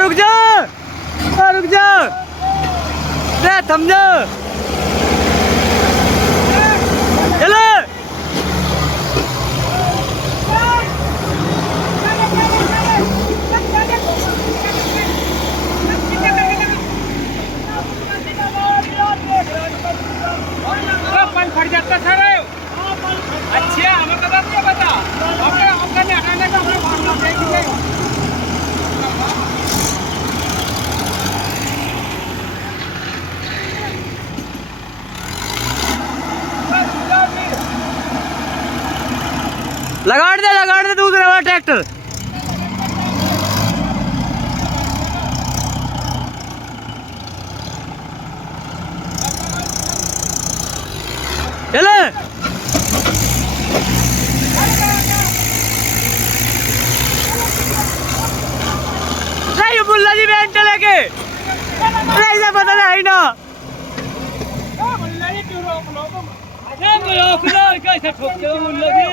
रुक जा, रुक जा, थम जा। चलो फट जाता सर। अच्छा हमें पता नहीं बता आपका नहीं हटाने का हमें भागना देखेंगे। लगाड़ दे दूसरा वाला ट्रैक्टर। चले नहीं मुल्ला जी बैंड चले के ऐसा पता नहीं ना मुल्ला जी क्यों रोक लो तुम? रोक लो कैसे ठोक दो मुल्ला जी।